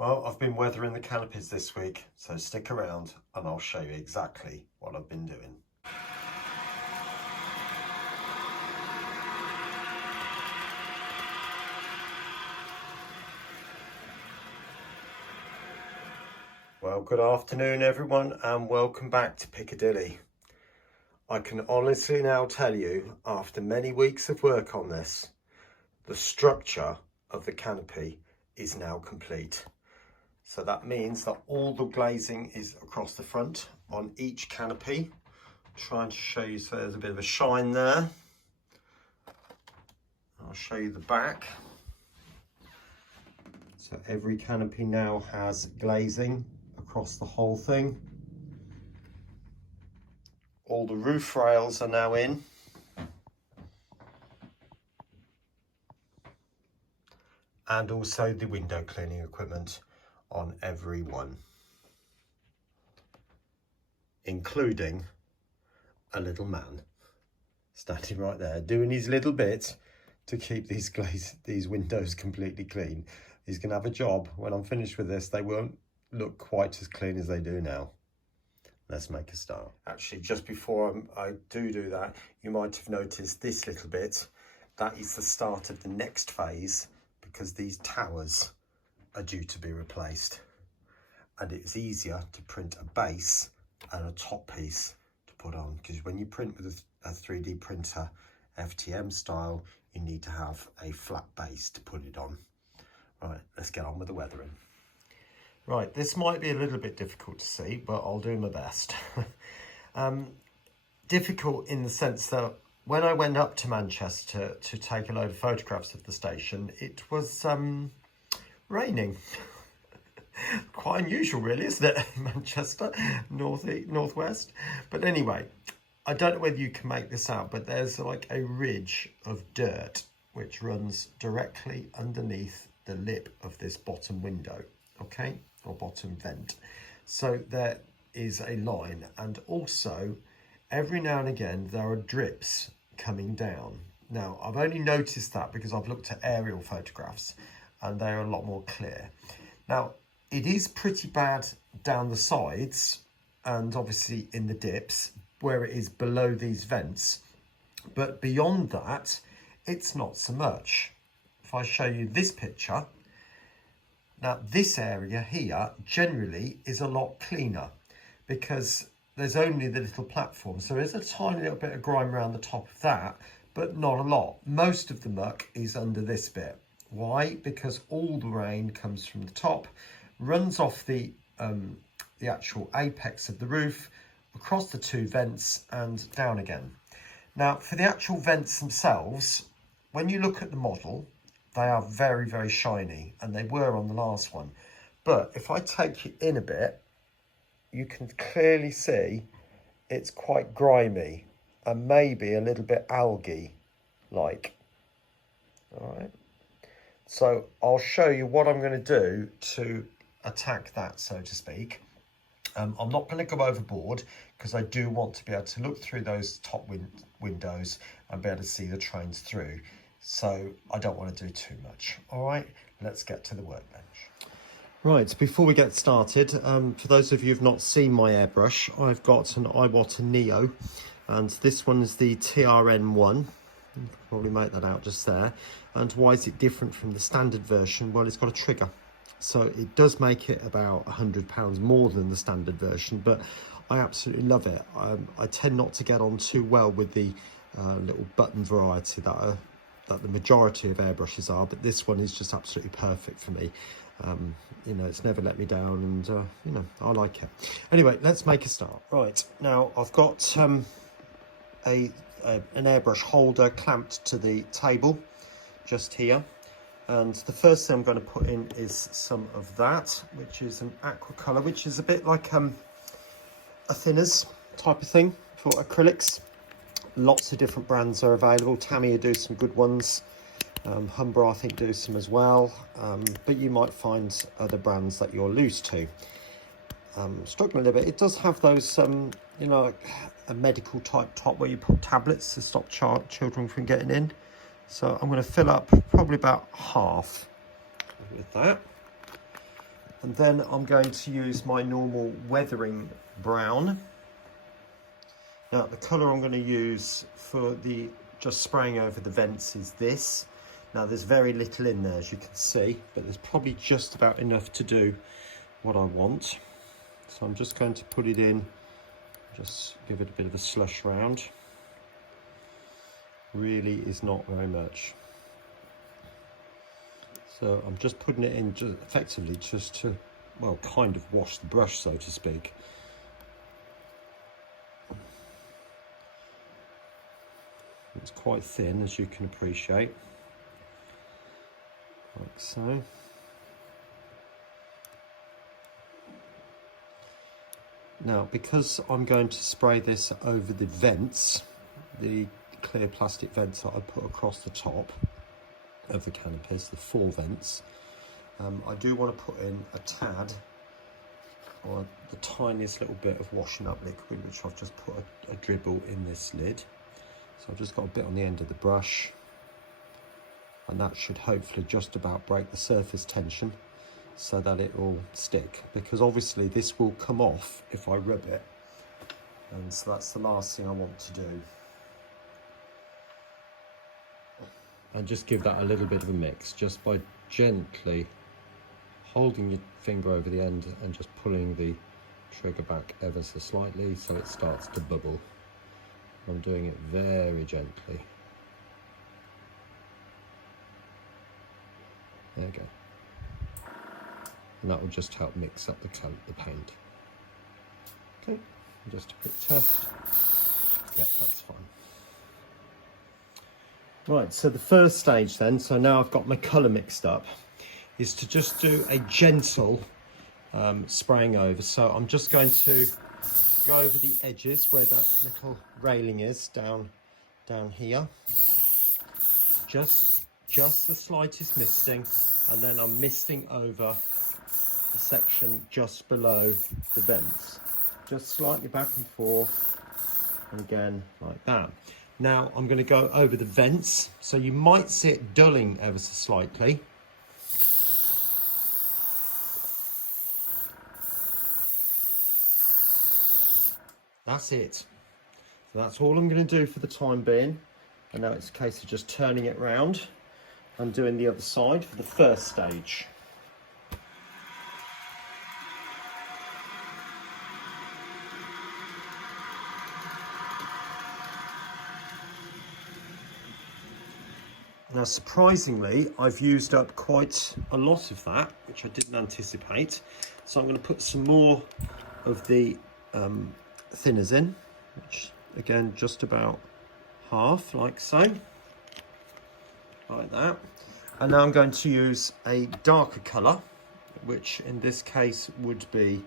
Well, I've been weathering the canopies this week, so stick around and I'll show you exactly what I've been doing. Well, good afternoon everyone and welcome back to Piccadilly. I can honestly now tell you, after many weeks of work on this, the structure of the canopy is now complete. So that means that all the glazing is across the front on each canopy. Trying to show you, so there's a bit of a shine there. I'll show you the back. So every canopy now has glazing across the whole thing. All the roof rails are now in. And also the window cleaning equipment on every one, including a little man standing right there doing his little bit to keep these windows completely clean. He's gonna have a job. When I'm finished with this, they won't look quite as clean as they do now. Let's make a start. Actually, just before I do that, you might have noticed this little bit. That is the start of the next phase, because these towers are due to be replaced, and it's easier to print a base and a top piece to put on, because when you print with a 3D printer FTM style, you need to have a flat base to put it on. Right, let's get on with the weathering. Right, this might be a little bit difficult to see, but I'll do my best. Difficult in the sense that when I went up to Manchester to take a load of photographs of the station, it was raining. Quite unusual really, isn't it? Manchester, northwest. But anyway, I don't know whether you can make this out, but there's like a ridge of dirt which runs directly underneath the lip of this bottom window, okay, or bottom vent. So there is a line, and also every now and again there are drips coming down. Now I've only noticed that because I've looked at aerial photographs and they're a lot more clear. Now it is pretty bad down the sides and obviously in the dips where it is below these vents, but beyond that it's not so much. If I show you this picture, now this area here generally is a lot cleaner because there's only the little platform, so there's a tiny little bit of grime around the top of that, but not a lot. Most of the muck is under this bit. Why? Because all the rain comes from the top, runs off the actual apex of the roof, across the two vents and down again. Now for the actual vents themselves, when you look at the model, they are very, very shiny, and they were on the last one. But if I take it in a bit, you can clearly see it's quite grimy and maybe a little bit algae like. All right, so I'll show you what I'm going to do to attack that, so to speak. I'm not going to go overboard because I do want to be able to look through those top windows and be able to see the trains through, so I don't want to do too much. All right, let's get to the workbench. Right, before we get started, for those of you who've not seen my airbrush, I've got an Iwata Neo, and this one is the TRN1. You can probably make that out just there. And why is it different from the standard version? Well, it's got a trigger, so it does make it about £100 more than the standard version, but I absolutely love it. I tend not to get on too well with the little button variety that the majority of airbrushes are, but this one is just absolutely perfect for me. You know, it's never let me down, and you know, I like it. Anyway, let's make a start. Right, now I've got an airbrush holder clamped to the table just here, and the first thing I'm going to put in is some of that, which is an aqua colour, which is a bit like a thinners type of thing for acrylics. Lots of different brands are available. Tamiya do some good ones. Humber I think do some as well, but you might find other brands that you're loose to. Struggling a bit. It does have those you know, a medical type top where you put tablets to stop children from getting in. So I'm going to fill up probably about half with that. And then I'm going to use my normal weathering brown. Now the colour I'm going to use for the just spraying over the vents is this. Now there's very little in there, as you can see, but there's probably just about enough to do what I want. So I'm just going to put it in, just give it a bit of a slush round. Really is not very much. So I'm just putting it in just effectively just to, well, kind of wash the brush, so to speak. It's quite thin, as you can appreciate, like so. Now, because I'm going to spray this over the vents, the clear plastic vents that I put across the top of the canopies, the 4 vents, I do want to put in a tad, or the tiniest little bit of washing up liquid, which I've just put a dribble in this lid. So I've just got a bit on the end of the brush, and that should hopefully just about break the surface tension so that it will stick, because obviously this will come off if I rub it, and so that's the last thing I want to do. And just give that a little bit of a mix, just by gently holding your finger over the end and just pulling the trigger back ever so slightly so it starts to bubble. I'm doing it very gently. There you go. And that will just help mix up the paint. Okay, just a quick test. Yeah, that's fine. Right, so the first stage then, so now I've got my colour mixed up, is to just do a gentle spraying over. So I'm just going to go over the edges where that little railing is down here. Just the slightest misting, and then I'm misting over the section just below the vents. Just slightly back and forth, and again like that. Now I'm going to go over the vents, so you might see it dulling ever so slightly. That's it. So that's all I'm going to do for the time being. And now it's a case of just turning it round and doing the other side for the first stage. Now, surprisingly, I've used up quite a lot of that, which I didn't anticipate. So I'm going to put some more of the thinners in, which again just about half, like so, like that. And now I'm going to use a darker colour, which in this case would be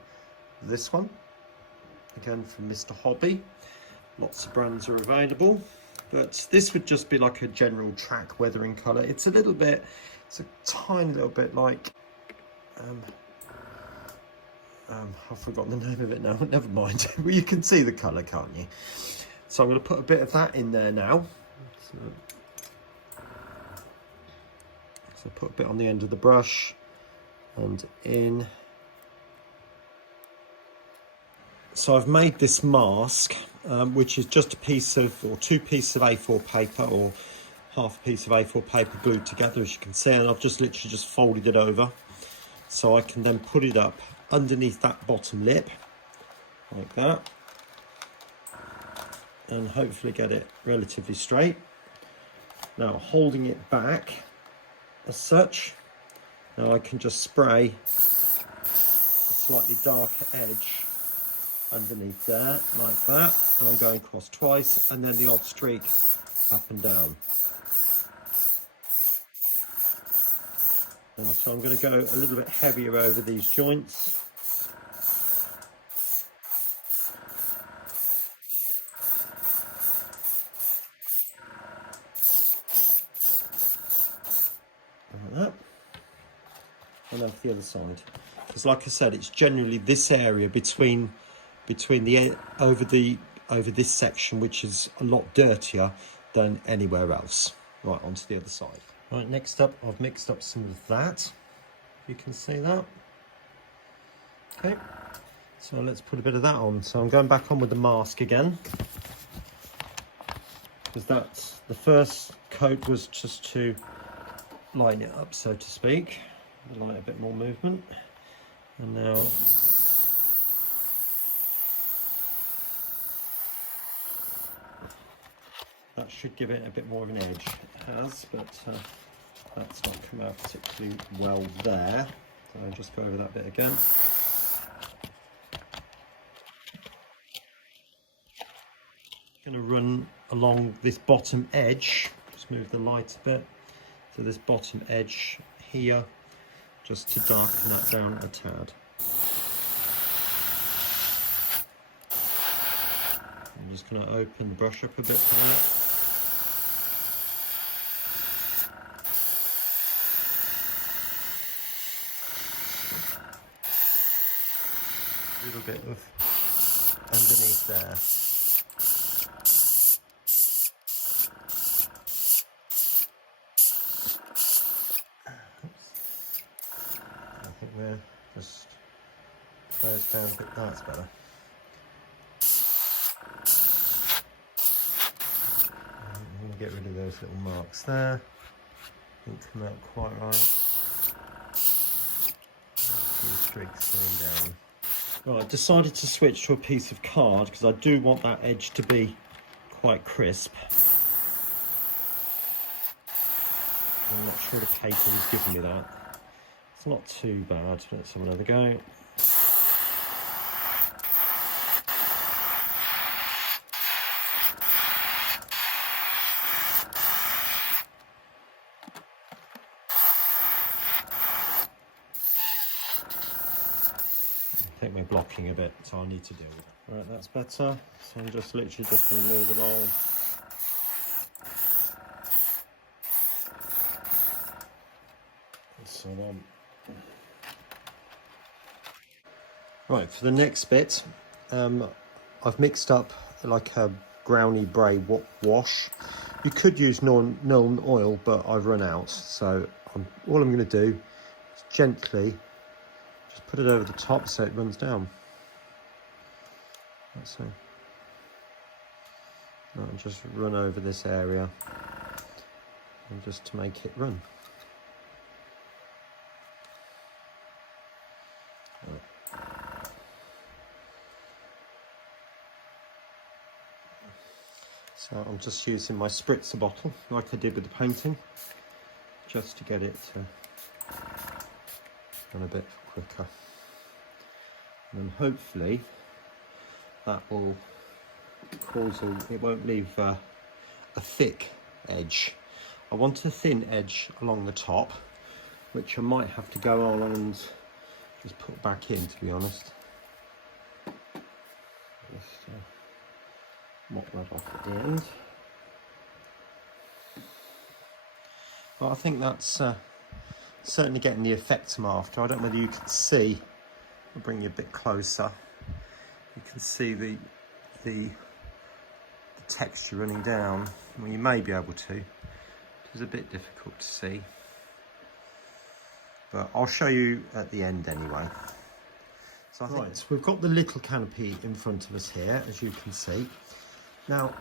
this one, again from Mr. Hobby. Lots of brands are available, but this would just be like a general track weathering colour. It's a little bit, it's a tiny little bit like I've forgotten the name of it now, never mind. Well, you can see the colour, can't you? So I'm going to put a bit of that in there now. So put a bit on the end of the brush and in. So I've made this mask, which is just a piece of, or 2 pieces of A4 paper, or half a piece of A4 paper glued together, as you can see, and I've just literally just folded it over so I can then put it up underneath that bottom lip like that, and hopefully get it relatively straight. Now, holding it back as such, now I can just spray a slightly darker edge underneath there like that, and I'm going across twice, and then the odd streak up and down. And so I'm going to go a little bit heavier over these joints. Like that. And then for the other side. Because like I said, it's generally this area between the over this section, which is a lot dirtier than anywhere else. Right, onto the other side. Right, next up, I've mixed up some of that. You can see that. Okay, so let's put a bit of that on. So I'm going back on with the mask again, because that's the first coat was just to line it up, so to speak, like a bit more movement. And now that should give it a bit more of an edge. It has, but that's not come out particularly well there. So I'll just go over that bit again. Going to run along this bottom edge, just move the light a bit, so this bottom edge here, just to darken that down a tad. I'm just going to open the brush up a bit for that. A little bit of underneath there. I think we're just close down a bit. That's better. I'm going to get rid of those little marks there. Didn't come out quite right. See the streaks coming down. Right, I decided to switch to a piece of card because I do want that edge to be quite crisp. I'm not sure the paper was giving me that. It's not too bad. Let's have another go. I think we're blocking a bit, so I need to deal with it. Right, that's better. So I'm just literally just going to move along. So on. Right, for the next bit, I've mixed up like a browny grey wash. You could use Nuln oil, but I've run out. So all I'm going to do is gently just put it over the top so it runs down. Let's see. And just run over this area, and just to make it run. So I'm just using my spritzer bottle, like I did with the painting, just to get it to run a bit quicker. And then hopefully that will cause it won't leave a thick edge. I want a thin edge along the top, which I might have to go on and just put back in, to be honest. Just mop that off at the end. But I think that's certainly getting the effect I'm after. I don't know whether you can see, I'll bring you a bit closer. You can see the texture running down. Well, you may be able to. It is a bit difficult to see, but I'll show you at the end anyway. So right, we've got the little canopy in front of us here, as you can see. Now,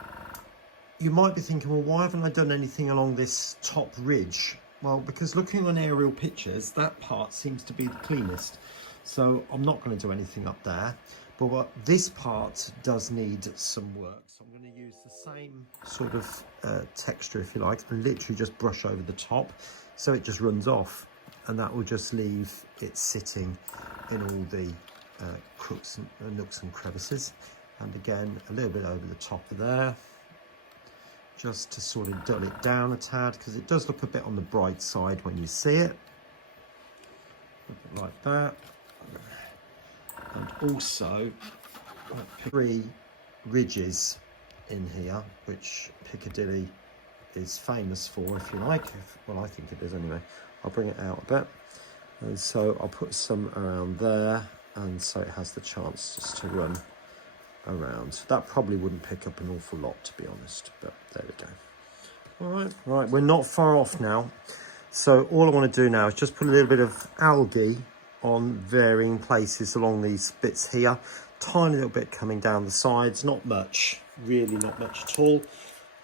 you might be thinking, well, why haven't I done anything along this top ridge? Well, because looking on aerial pictures, that part seems to be the cleanest. So I'm not going to do anything up there. But this part does need some work. So I'm going to use the same sort of texture, if you like, and literally just brush over the top so it just runs off. And that will just leave it sitting in all the crooks and nooks and crevices. And again, a little bit over the top of there, just to sort of dull it down a tad, because it does look a bit on the bright side when you see it. Like that. And also 3 ridges in here, which Piccadilly is famous for, if you like. Well, I think it is anyway. I'll bring it out a bit. And so I'll put some around there, and so it has the chance just to run around. That probably wouldn't pick up an awful lot, to be honest, but there we go. Right, we're not far off now. So all I want to do now is just put a little bit of algae on varying places along these bits here. Tiny little bit coming down the sides, not much, really not much at all.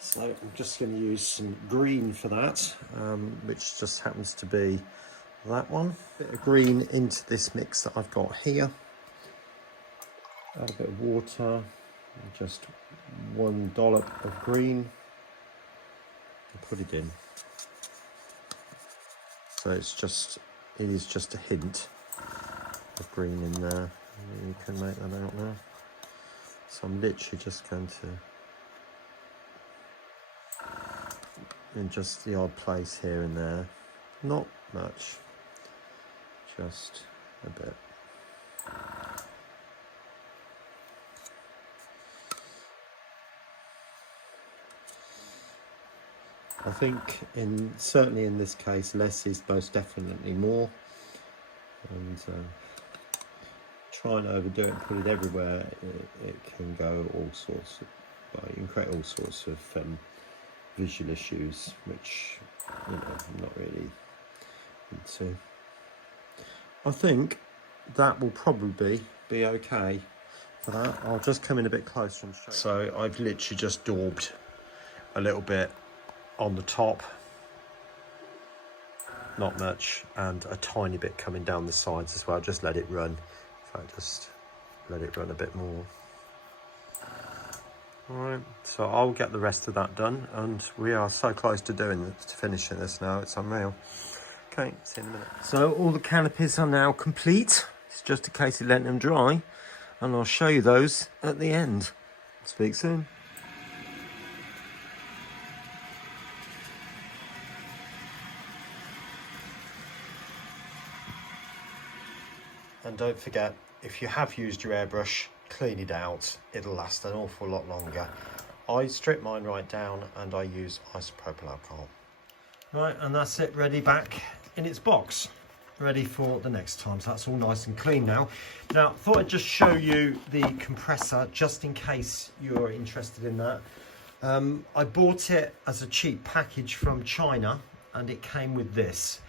So I'm just going to use some green for that, which just happens to be that one. Bit of green into this mix that I've got here. Add a bit of water, and just 1 dollop of green, and put it in. So it is just a hint of green in there. You can make that out now. So I'm literally just going to, in just the odd place here and there, not much, just a bit. I think certainly in this case, less is most definitely more. And try and overdo it and put it everywhere, it can go all sorts of, well, you can create all sorts of visual issues, which, you know, I'm not really into. I think that will probably be okay for that. I'll just come in a bit closer and show you. So I've literally just daubed a little bit on the top, not much, and a tiny bit coming down the sides as well. Just let it run. In fact, just let it run a bit more. All right, so I'll get the rest of that done, and we are so close to finishing this now, it's unreal. Okay, see you in a minute. So all the canopies are now complete. It's just a case of letting them dry, and I'll show you those at the end. Speak soon. And don't forget, if you have used your airbrush, clean it out. It'll last an awful lot longer. I strip mine right down and I use isopropyl alcohol. Right, and that's it, ready back in its box. Ready for the next time. So that's all nice and clean now. Now, thought I'd just show you the compressor, just in case you're interested in that. I bought it as a cheap package from China, and it came with this.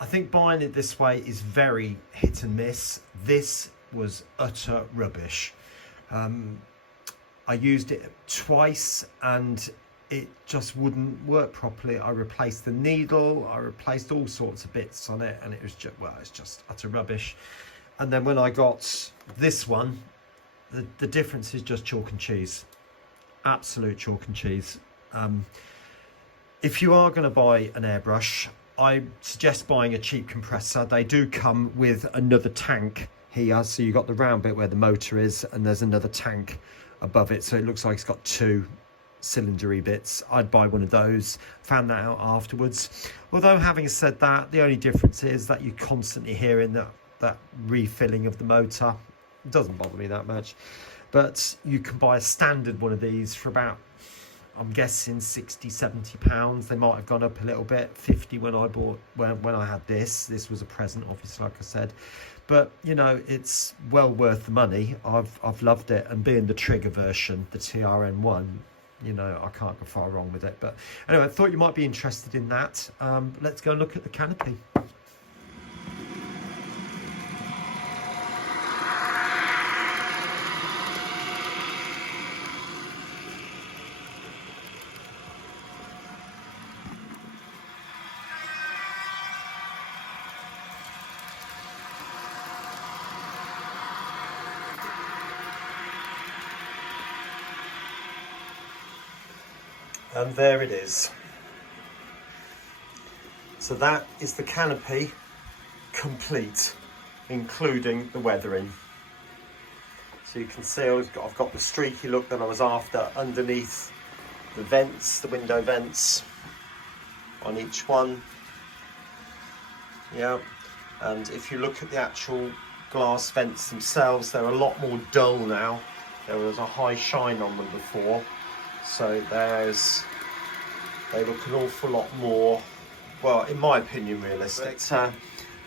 I think buying it this way is very hit and miss. This was utter rubbish. I used it twice and it just wouldn't work properly. I replaced the needle, I replaced all sorts of bits on it, and it was just, well, it's just utter rubbish. And then when I got this one, the difference is just chalk and cheese. Absolute chalk and cheese. If you are going to buy an airbrush, I suggest buying a cheap compressor. They do come with another tank here, so you've got the round bit where the motor is, and there's another tank above it, so it looks like it's got two cylindery bits. I'd buy one of those. Found that out afterwards. Although, having said that, the only difference is that you're constantly hearing that refilling of the motor. It doesn't bother me that much, but you can buy a standard one of these for about, I'm guessing, 60-70 pounds. They might have gone up a little bit, 50 when I bought, when I had this was a present, obviously, like I said. But you know, it's well worth the money. I've loved it, and being the trigger version, the TRN1, you know, I can't go far wrong with it. But anyway, I thought you might be interested in that. Let's go and look at the canopy. And there it is. So that is the canopy complete, including the weathering. So you can see I've got the streaky look that I was after underneath the vents, the window vents on each one. Yeah, and if you look at the actual glass vents themselves, they're a lot more dull now. There was a high shine on them before. So they look an awful lot more, well, in my opinion, realistic.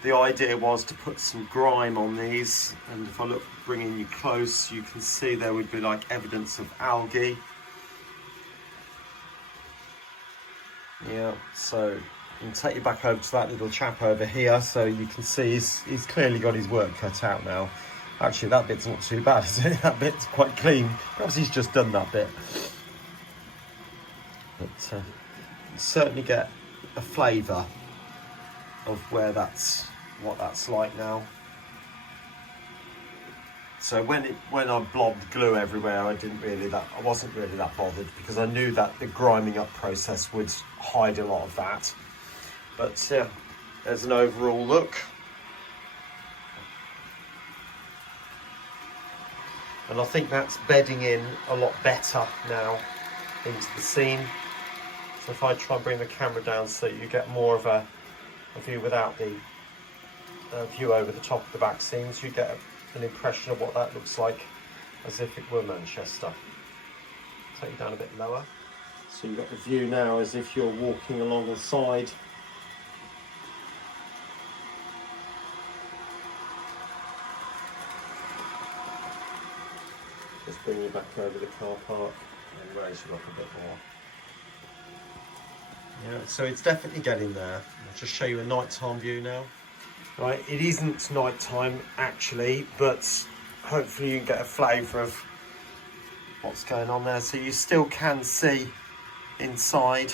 The idea was to put some grime on these, and if I look, bringing you close, you can see there would be like evidence of algae. Yeah, so and take you back over to that little chap over here, so you can see he's clearly got his work cut out now. Actually, that bit's not too bad, is it? That bit's quite clean. Perhaps he's just done that bit. But you certainly get a flavour of what that's like now. So when I blobbed glue everywhere, I wasn't really that bothered, because I knew that the griming up process would hide a lot of that. But yeah, there's an overall look. And I think that's bedding in a lot better now into the scene. So if I try and bring the camera down so you get more of a view without the view over the top of the back scenes, you get an impression of what that looks like as if it were Manchester. Take you down a bit lower. So you've got the view now as if you're walking along the side. Just bring you back over the car park and raise you up a bit more. Yeah, so it's definitely getting there. I'll just show you a nighttime view now. Right, it isn't nighttime actually, but hopefully you can get a flavour of what's going on there. So you still can see inside.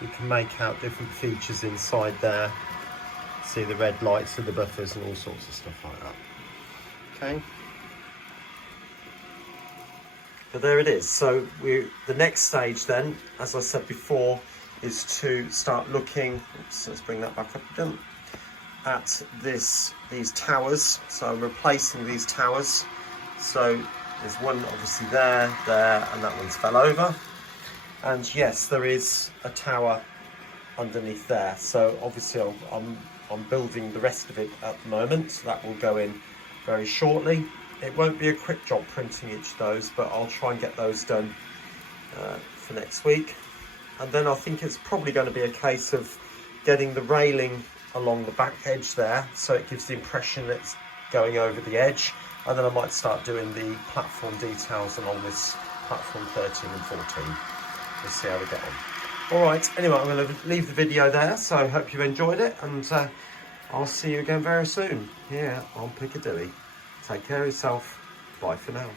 You can make out different features inside there. See the red lights of the buffers and all sorts of stuff like that. Okay. But there it is. So the next stage then, as I said before, is to start looking, oops, let's bring that back up again, at these towers. So I'm replacing these towers. So there's one obviously there, and that one's fell over. And yes, there is a tower underneath there. So obviously I'm building the rest of it at the moment. So that will go in very shortly. It won't be a quick job printing each of those, but I'll try and get those done for next week. And then I think it's probably going to be a case of getting the railing along the back edge there, so it gives the impression that it's going over the edge. And then I might start doing the platform details along this platform 13 and 14. We'll see how we get on. All right, anyway, I'm going to leave the video there, so I hope you enjoyed it, and I'll see you again very soon here on Piccadilly. Take care of yourself. Bye for now.